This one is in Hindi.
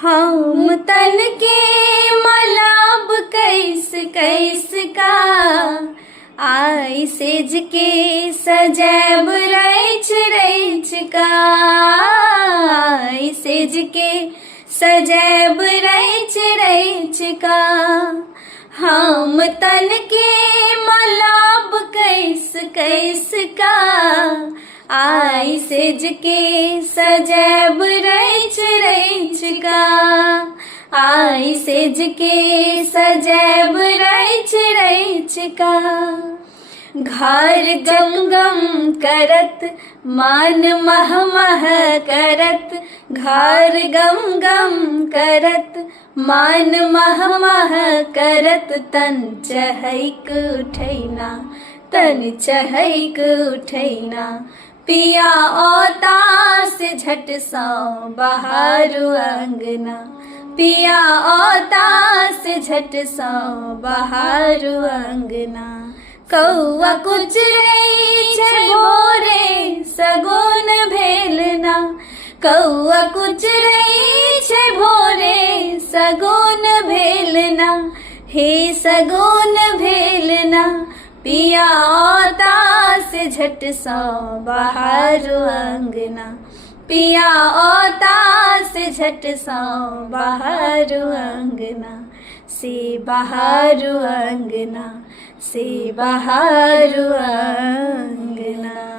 हम तन के मलाब कैस कैस का आई सेज के सजैब रैच रैच का आई सेज के सजैब रैच रैच का हम तन के मलाब कैस कैस का आई सेज के सजैब रैच रैच का आई सेज के सजैब रैच रैच का घर गम गम करत मान मह मह करत घर गम गम करत मान मह मह करत तन चहैक उठैना तन चहैक उठैना पिया औतास झट सा बहारू अंगना पिया औतास झट सा बहारू अंगना कौआ कुचरै छै भोरे सगुन भेलना कौआ कुचरै छै भोरे सगुन भेलना हे सगुन भेलना पिया औतास झट सा बहारू अंगना पिया औतास झट सा बहारू अंगना से बहारू अंगना से बहारू अंगना।